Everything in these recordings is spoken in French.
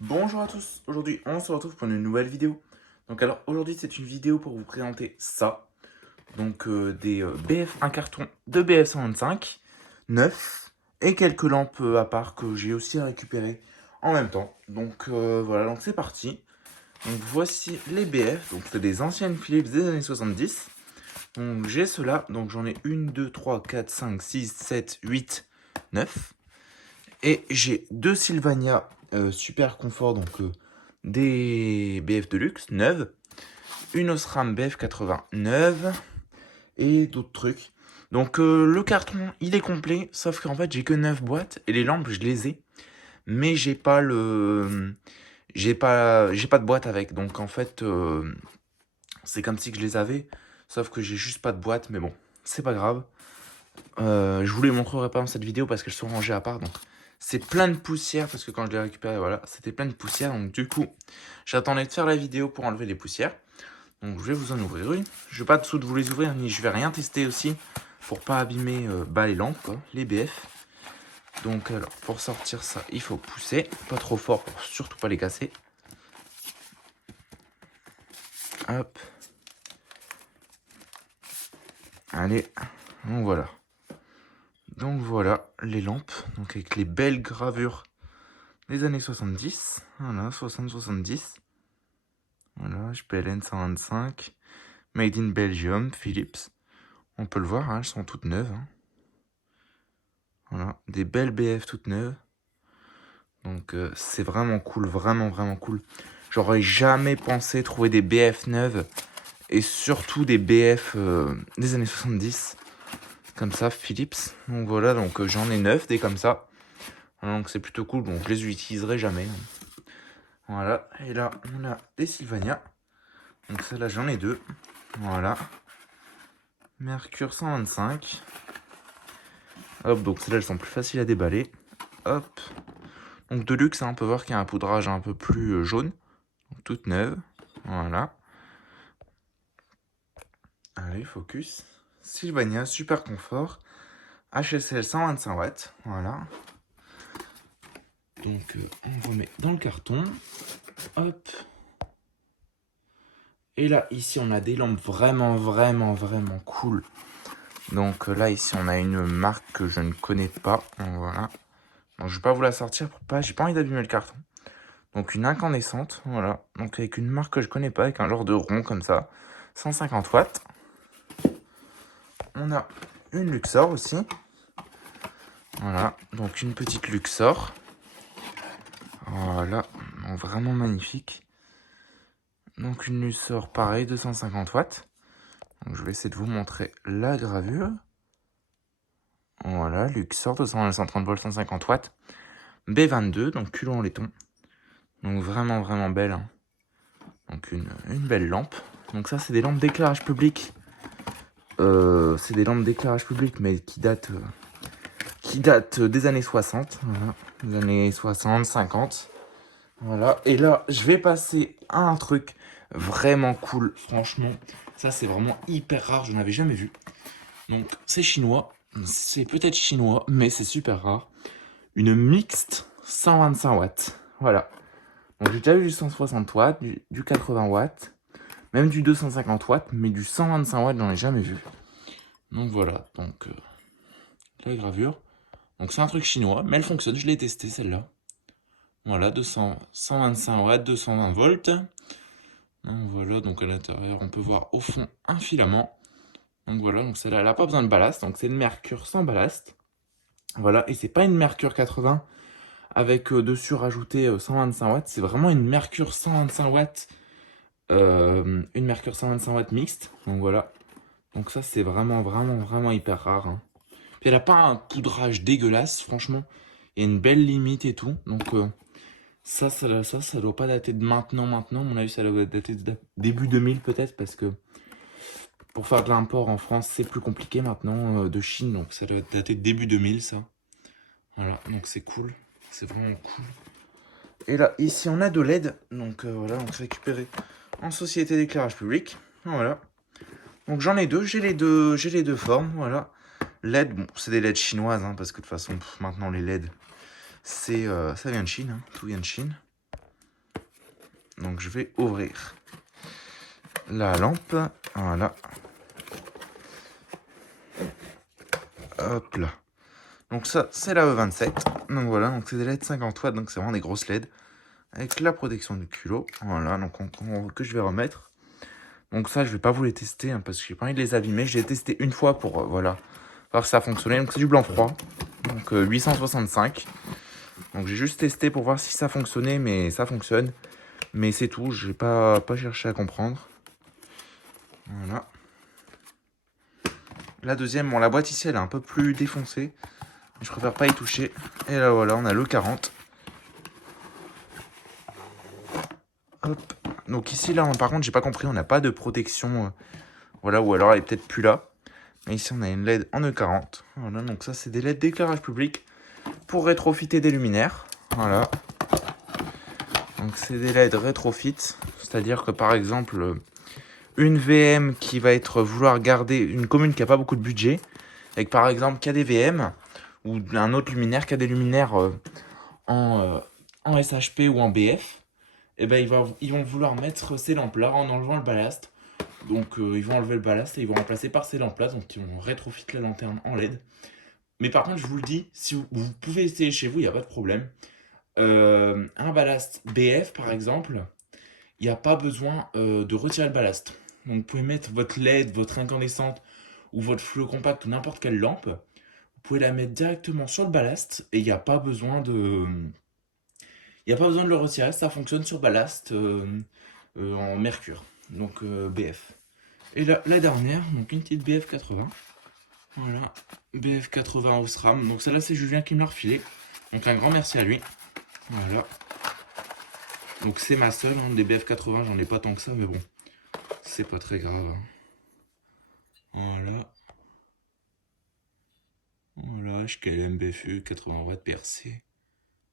Bonjour à tous, aujourd'hui on se retrouve pour une nouvelle vidéo. Donc alors aujourd'hui c'est une vidéo pour vous présenter ça. Donc des BF, un carton de BF 125, neuf, et quelques lampes à part que j'ai aussi récupérées en même temps. Donc voilà, donc c'est parti. Donc voici les BF, donc c'est des anciennes Philips des années 70. Donc j'ai cela, donc j'en ai 1, 2, 3, 4, 5, 6, 7, 8, 9. Et j'ai deux Sylvania super confort, donc des BF Deluxe neuves, une Osram BF 89 et d'autres trucs. Donc le carton il est complet, sauf qu'en fait j'ai que 9 boîtes et les lampes je les ai, mais j'ai pas le j'ai pas de boîte avec. Donc en fait c'est comme si que je les avais, sauf que j'ai juste pas de boîte, mais bon, c'est pas grave. Je vous les montrerai pas dans cette vidéo parce qu'elles sont rangées à part. Donc c'est plein de poussière parce que quand je l'ai récupéré, voilà, c'était plein de poussière. Donc du coup, j'attendais de faire la vidéo pour enlever les poussières. Donc je vais vous en ouvrir une. Je vais pas dessous de vous les ouvrir, ni je vais rien tester aussi pour pas abîmer les lampes, quoi, les BF. Donc alors, pour sortir ça, il faut pousser, pas trop fort pour surtout pas les casser. Hop. Allez, donc voilà. Donc voilà les lampes, donc avec les belles gravures des années 70. Voilà, 60-70. Voilà, HPLN 125. Made in Belgium, Philips. On peut le voir, hein, elles sont toutes neuves. Hein. Voilà, des belles BF toutes neuves. Donc c'est vraiment cool, vraiment cool. J'aurais jamais pensé trouver des BF neuves et surtout des BF des années 70. Comme ça, Philips. Donc voilà, donc j'en ai 9 des comme ça. Donc c'est plutôt cool, donc je les utiliserai jamais. Hein. Voilà, et là on a des Sylvania. Donc celle-là j'en ai deux. Voilà. Mercure 125. Hop, donc celles-là elles sont plus faciles à déballer. Hop. Donc de luxe, hein, on peut voir qu'il y a un poudrage un peu plus jaune. Donc, toute neuve. Voilà. Allez, focus. Sylvania, super confort. HSL 125 watts. Voilà. Donc on remet dans le carton. Hop. Et là, ici, on a des lampes vraiment cool. Donc là, ici, on a une marque que je ne connais pas. Donc, voilà. Donc, je vais pas vous la sortir pour pas. J'ai pas envie d'abîmer le carton. Donc une incandescente, voilà. Donc avec une marque que je connais pas, avec un genre de rond comme ça. 150 watts. On a une Luxor aussi. Voilà, donc une petite Luxor. Voilà, donc vraiment magnifique. Donc une Luxor pareil, 250 watts. Donc je vais essayer de vous montrer la gravure. Voilà, Luxor 230 volts, 150 watts. B22, donc culot en laiton. Donc vraiment belle. Hein. Donc une belle lampe. Donc ça c'est des lampes d'éclairage public. C'est des lampes d'éclairage public mais qui datent des années 60. Voilà. Des années 60, 50. Voilà. Et là, je vais passer à un truc vraiment cool. Franchement, ça c'est vraiment hyper rare. Je n'avais jamais vu. Donc c'est chinois. C'est peut-être chinois, mais c'est super rare. Une mixte 125 watts. Voilà. Donc j'ai déjà eu du 160 watts, du 80 watts, même du 250 watts, mais du 125 watts, j'en ai jamais vu. Donc voilà, donc la gravure. Donc c'est un truc chinois, mais elle fonctionne, je l'ai testé celle-là. Voilà, 200, 125 watts, 220 volts. Donc voilà, donc à l'intérieur, on peut voir au fond un filament. Donc voilà, donc celle-là, elle n'a pas besoin de ballast, donc c'est une Mercure sans ballast. Voilà, et c'est pas une Mercure 80 avec dessus rajouté 125 watts, c'est vraiment une Mercure 125 watts, une Mercure 125 watts mixte. Donc voilà, donc ça c'est vraiment hyper rare. Hein. Puis elle a pas un poudrage dégueulasse, franchement. Il y a une belle limite et tout. Donc ça doit pas dater de maintenant. À mon avis, ça doit dater de début 2000 peut-être. Parce que pour faire de l'import en France, c'est plus compliqué maintenant de Chine. Donc ça doit dater de début 2000 ça. Voilà, donc c'est cool. C'est vraiment cool. Et là, ici, on a de LED. Donc voilà, donc récupéré en société d'éclairage public. Voilà. Donc j'en ai deux. J'ai les deux formes. Voilà. LED, bon, c'est des LED chinoises, hein, parce que de toute façon, maintenant les LED, ça vient de Chine, hein, tout vient de Chine. Donc je vais ouvrir la lampe. Voilà. Hop là. Donc ça, c'est la E27. Donc voilà, donc c'est des LED 50 watts, donc c'est vraiment des grosses LED. Avec la protection du culot. Voilà, donc que je vais remettre. Donc ça, je vais pas vous les tester, hein, parce que j'ai pas envie de les abîmer. Je l'ai testé une fois pour, voilà, voir si ça fonctionnait. Donc c'est du blanc froid. Donc 865. Donc j'ai juste testé pour voir si ça fonctionnait, mais ça fonctionne. Mais c'est tout, je vais pas cherché à comprendre. Voilà. La deuxième, bon, la boîte ici, elle est un peu plus défoncée. Je préfère pas y toucher. Et là, voilà, on a le 40. Hop. Donc ici, là, par contre, j'ai pas compris, on n'a pas de protection. Voilà, ou alors elle est peut-être plus là. Mais ici, on a une LED en E40. Voilà, donc ça, c'est des LED d'éclairage public pour rétrofiter des luminaires. Voilà. Donc c'est des LED rétrofit. C'est-à-dire que, par exemple, une VM qui va être vouloir garder une commune qui n'a pas beaucoup de budget, avec par exemple qui a des VM, ou un autre luminaire qui a des luminaires en SHP ou en BF, et ben ils vont vouloir mettre ces lampes-là en enlevant le ballast. Donc ils vont enlever le ballast et ils vont remplacer par ces lampes-là, donc ils vont rétrofit la lanterne en LED. Mais par contre, je vous le dis, si vous pouvez essayer chez vous, il n'y a pas de problème. Un ballast BF par exemple, il n'y a pas besoin de retirer le ballast. Donc vous pouvez mettre votre LED, votre incandescente ou votre fluo compact ou n'importe quelle lampe. Vous pouvez la mettre directement sur le ballast et il n'y a pas besoin de... Il n'y a pas besoin de le retirer, ça fonctionne sur ballast en mercure, donc BF. Et la dernière, donc une petite BF 80. Voilà, BF 80 Osram. Donc celle-là, c'est Julien qui me l'a refilé. Donc un grand merci à lui. Voilà. Donc c'est ma seule, hein, des BF 80, j'en ai pas tant que ça, mais bon, c'est pas très grave. Voilà. Voilà, HKLM BFU 80 watts PRC.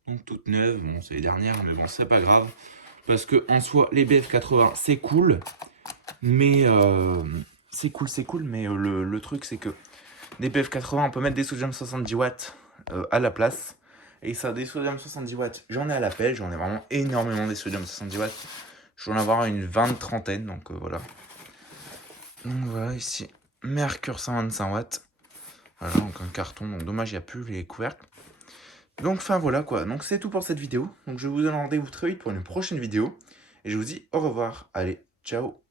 Donc toute neuve, bon c'est les dernières, mais bon c'est pas grave. Parce que en soi, les BF 80 c'est cool, mais c'est cool, mais le truc c'est que des BF 80, on peut mettre des sodium 70 watts à la place. Et ça, des sodium 70 watts, j'en ai à l'appel, j'en ai vraiment énormément des sodium 70 watts. Je vais en avoir une 20-30aine, donc voilà. Donc voilà, ici, Mercure 125 watts. Voilà, donc un carton, donc dommage, il n'y a plus les couvercles. Donc enfin voilà quoi, donc c'est tout pour cette vidéo. Donc je vous donne rendez-vous très vite pour une prochaine vidéo. Et je vous dis au revoir, allez, ciao.